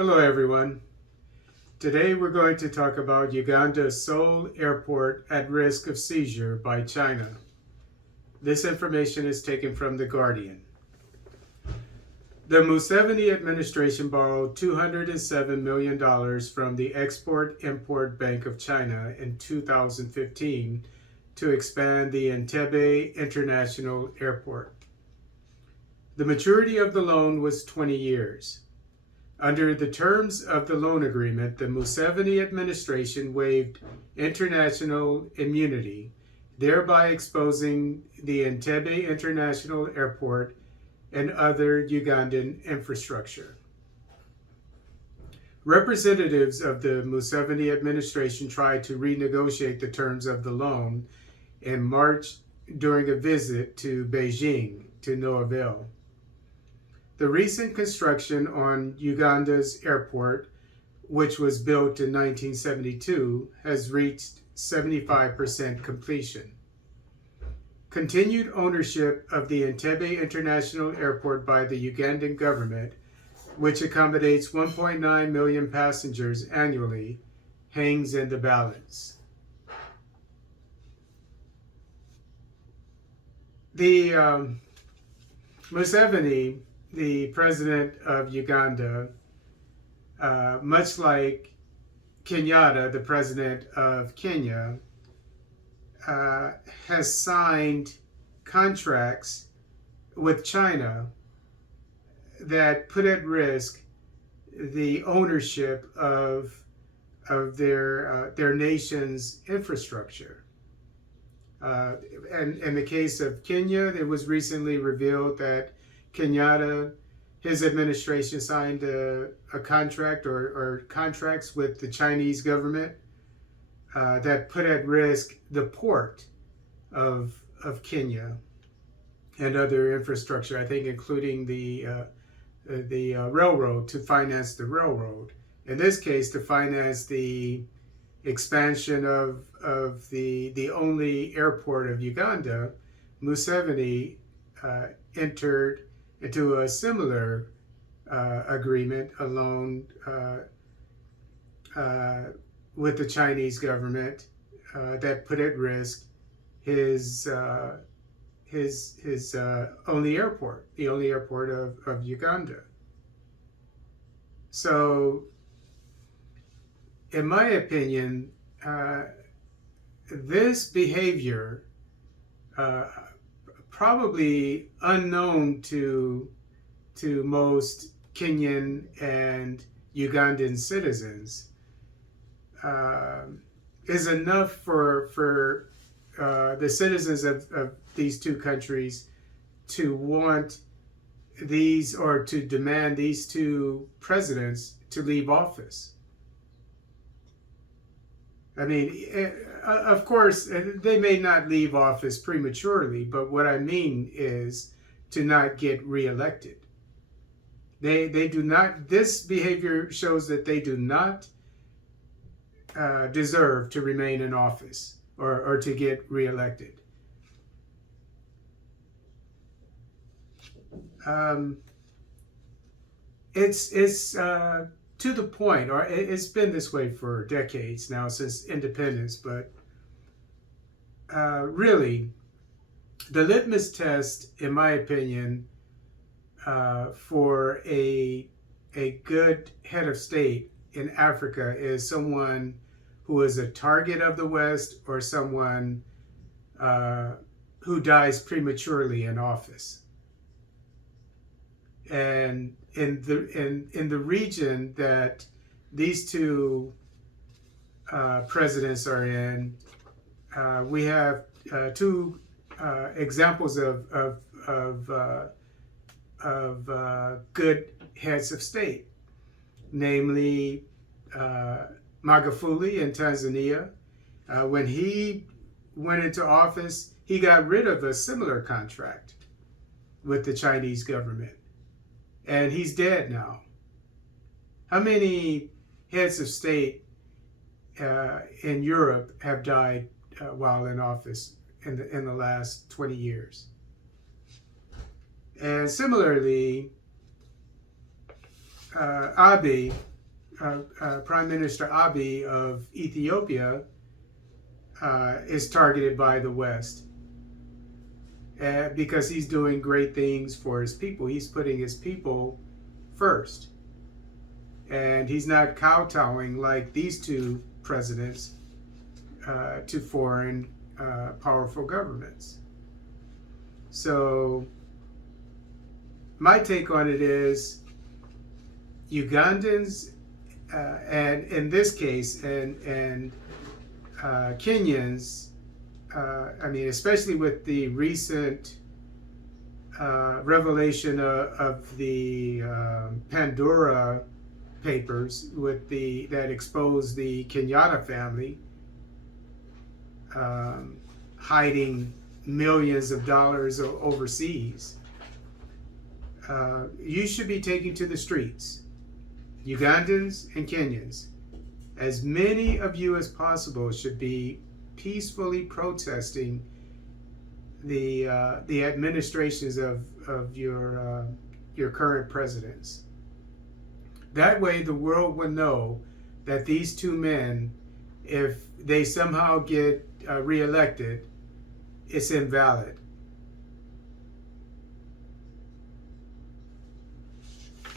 Hello everyone. Today we're going to talk about Uganda's sole airport at risk of seizure by China. This information is taken from The Guardian. The Museveni administration borrowed $207 million from the Export-Import Bank of China in 2015 to expand the Entebbe International Airport. The maturity of the loan was 20 years. Under the terms of the loan agreement, the Museveni administration waived international immunity, thereby exposing the Entebbe International Airport and other Ugandan infrastructure. Representatives of the Museveni administration tried to renegotiate the terms of the loan in March during a visit to Beijing, to no avail. The recent construction on Uganda's airport, which was built in 1972, has reached 75% completion. Continued ownership of the Entebbe International Airport by the Ugandan government, which accommodates 1.9 million passengers annually, hangs in the balance. Museveni, the president of Uganda, much like Kenyatta, the president of Kenya, has signed contracts with China that put at risk the ownership of their nation's infrastructure. And in the case of Kenya, it was recently revealed that Kenyatta, his administration signed a contract or contracts with the Chinese government that put at risk the port of Kenya and other infrastructure, I think including the railroad, to finance the railroad. In this case, to finance the expansion of the only airport of Uganda. Museveni entered into a similar agreement, a loan with the Chinese government that put at risk his only airport, the only airport of Uganda. So, in my opinion, this behavior, probably unknown to most Kenyan and Ugandan citizens, is enough for the citizens of these two countries to want these, or to demand these two presidents to leave office. I mean, of course, they may not leave office prematurely, but what I mean is to not get reelected. They do not, this behavior shows that they do not deserve to remain in office or to get reelected. It's to the point, or it's been this way for decades now, since independence, but really, the litmus test, in my opinion, for a good head of state in Africa is someone who is a target of the West, or someone who dies prematurely in office. And in the region that these two presidents are in, we have two examples of good heads of state, namely Magufuli in Tanzania. When he went into office, he got rid of a similar contract with the Chinese government. And he's dead now. How many heads of state in Europe have died while in office in the last 20 years? And similarly, Abiy Prime Minister Abiy of Ethiopia is targeted by the West because he's doing great things for his people. He's putting his people first. And he's not kowtowing like these two presidents to foreign powerful governments. So my take on it is Ugandans, and in this case, and Kenyans, I mean, especially with the recent revelation of the Pandora papers that exposed the Kenyatta family hiding millions of dollars overseas. You should be taken to the streets, Ugandans and Kenyans. As many of you as possible should be peacefully protesting the administrations of your current presidents. That way the world will know that these two men, if they somehow get reelected, it's invalid.